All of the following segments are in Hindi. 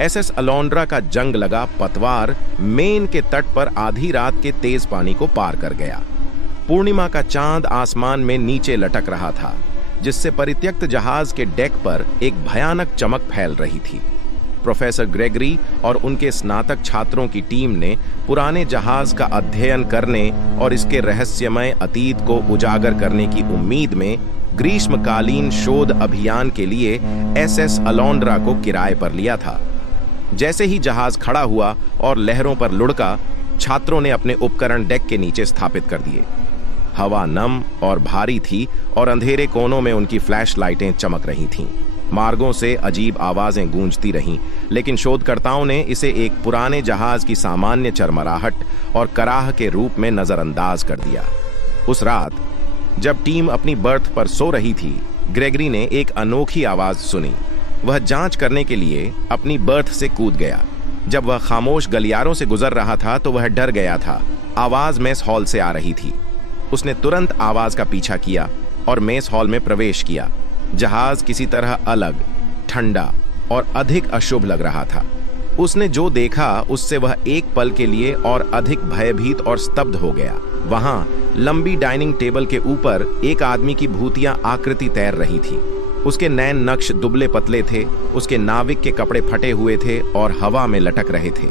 एसएस अलोंड्रा का जंग लगा पतवार मेन के तट पर आधी रात के तेज पानी को पार कर गया। पूर्णिमा का चांद आसमान में नीचे लटक रहा था, जिससे परित्यक्त जहाज के डेक पर एक भयानक चमक फैल रही थी। प्रोफेसर ग्रेगरी और उनके स्नातक छात्रों की टीम ने पुराने जहाज का अध्ययन करने और इसके रहस्यमय अतीत को उजागर करने की उम्मीद में ग्रीष्मकालीन शोध अभियान के लिए एसएस अलोंड्रा को किराए पर लिया था। जैसे ही जहाज खड़ा हुआ और लहरों पर लुढ़का, छात्रों ने अपने उपकरण डेक के नीचे स्थापित कर दिए। हवा नम और भारी थी और अंधेरे कोनों में उनकी फ्लैश लाइटें चमक रही थीं। मार्गों से अजीब आवाजें गूंजती रहीं, लेकिन शोधकर्ताओं ने इसे एक पुराने जहाज की सामान्य चरमराहट और कराह के रूप में नजरअंदाज कर दिया। उस रात जब टीम अपनी बर्थ पर सो रही थी, ग्रेगरी ने एक अनोखी आवाज सुनी। वह जांच करने के लिए अपनी बर्थ से कूद गया। जब वह खामोश गलियारों से गुजर रहा था तो वह डर गया था। आवाज मेस हॉल से आ रही थी। उसने तुरंत आवाज का पीछा किया और मेस हॉल में प्रवेश किया। जहाज किसी तरह अलग, ठंडा और अधिक अशुभ लग रहा था। उसने जो देखा उससे वह एक पल के लिए और अधिक भयभीत और स्तब्ध हो गया। वहां लंबी डाइनिंग टेबल के ऊपर एक आदमी की भूतिया आकृति तैर रही थी। उसके नैन नक्श दुबले पतले थे, उसके नाविक के कपड़े फटे हुए थे और हवा में लटक रहे थे।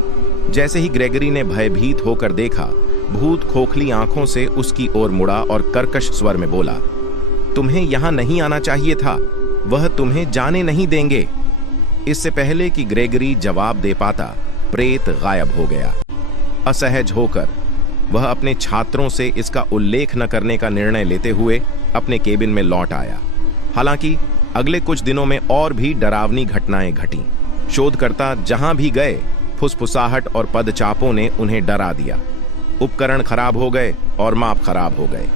जैसे ही ग्रेगरी ने भयभीत होकर देखा, भूत खोखली आंखों से उसकी ओर मुड़ा और कर्कश स्वर में बोला, तुम्हें यहां नहीं आना चाहिए था, वह तुम्हें जाने नहीं देंगे। इससे पहले कि ग्रेगरी जवाब दे पाता, प्रेत गायब हो गया। असहज होकर वह अपने छात्रों से इसका उल्लेख न करने का निर्णय लेते हुए अपने केबिन में लौट आया। हालांकि अगले कुछ दिनों में और भी डरावनी घटनाएं घटीं। शोधकर्ता जहां भी गए, फुसफुसाहट और पदचापों ने उन्हें डरा दिया। उपकरण खराब हो गए और माप खराब हो गए।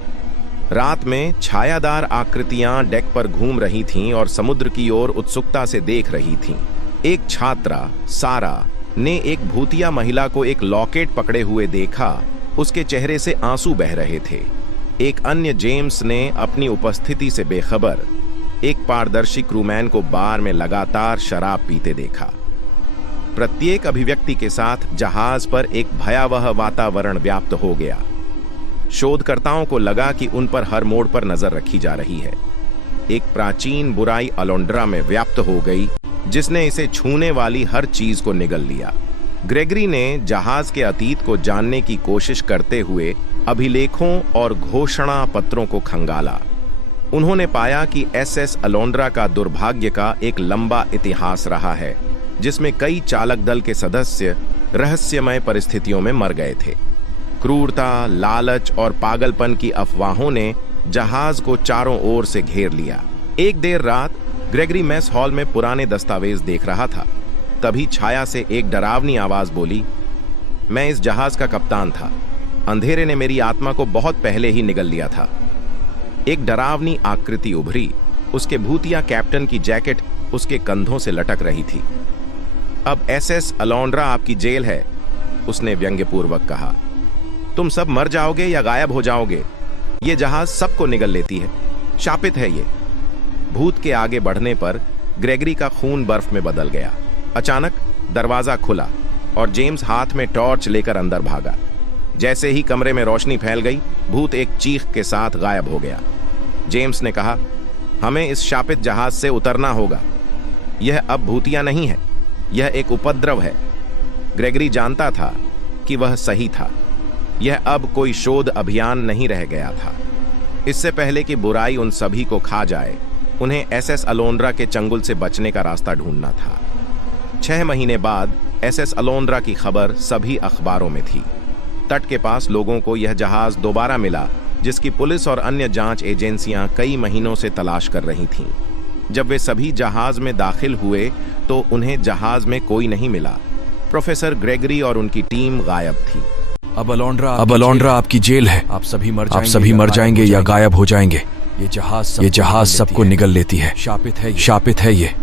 रात में छायादार आकृतियां डेक पर घूम रही थीं और समुद्र की ओर उत्सुकता से देख रही थीं। एक छात्रा, सारा, ने एक भूतिया महिला को एक लॉकेट पकड़े हुए देखा। उसके चेहरे से आंसू बह रहे थे। एक अन्य, जेम्स, ने अपनी उपस्थिति से बेखबर एक पारदर्शी क्रूमैन को बार में लगातार शराब पीते देखा। प्रत्येक अभिव्यक्ति के साथ जहाज पर एक भयावह वातावरण व्याप्त हो गया। शोधकर्ताओं को लगा कि उन पर हर मोड़ पर नजर रखी जा रही है। एक प्राचीन बुराई अलोंड्रा में व्याप्त हो गई, जिसने इसे छूने वाली हर चीज को निगल लिया। ग्रेगरी ने जहाज के अतीत को जानने की कोशिश करते हुए अभिलेखों और घोषणा पत्रों को खंगाला। उन्होंने पाया कि एसएस अलोंड्रा का दुर्भाग्य का एक लंबा इतिहास रहा है, जिसमें कई चालक दल के सदस्य रहस्यमय परिस्थितियों में मर गए थे। क्रूरता, लालच और पागलपन की अफवाहों ने जहाज को चारों ओर से घेर लिया। एक देर रात ग्रेगरी मेस हॉल में पुराने दस्तावेज देख रहा था। तभी छाया से एक डरावनी आवाज बोली, मैं इस जहाज का कप्तान था। अंधेरे ने मेरी आत्मा को बहुत पहले ही निगल लिया था। एक डरावनी आकृति उभरी। उसके भूतिया कैप्टन की जैकेट उसके कंधों से लटक रही थी। अब एसएस अलोंड्रा आपकी जेल है, उसने व्यंग्यपूर्वक कहा। तुम सब मर जाओगे या गायब हो जाओगे। ये जहाज सबको निगल लेती है। शापित है ये। भूत के आगे बढ़ने पर ग्रेगरी का खून बर्फ में बदल गया। अचानक दरवाजा खुला और जेम्स हाथ में टॉर्च लेकर अंदर भागा। जैसे ही कमरे में रोशनी फैल गई, भूत एक चीख के साथ गायब हो गया। जेम्स ने कहा, हमें इस शापित जहाज से उतरना होगा। यह अब भूतिया नहीं है, यह एक उपद्रव है। ग्रेगरी जानता था कि वह सही था। यह अब कोई शोध अभियान नहीं रह गया था। इससे पहले कि बुराई उन सभी को खा जाए, उन्हें एसएस अलोंड्रा के चंगुल से बचने का रास्ता ढूंढना था। 6 महीने बाद एसएस अलोंड्रा की खबर सभी अखबारों में थी। तट के पास लोगों को यह जहाज दोबारा मिला, जिसकी पुलिस और अन्य जांच एजेंसियां कई महीनों से तलाश कर रही थीं। जब वे सभी जहाज में दाखिल हुए तो उन्हें जहाज में कोई नहीं मिला। प्रोफेसर ग्रेगरी और उनकी टीम गायब थी। अब अलोंड्रा आपकी जेल है। आप सभी मर जाएंगे या गायब हो जाएंगे। ये जहाज सबको निगल लेती है। शापित है ये।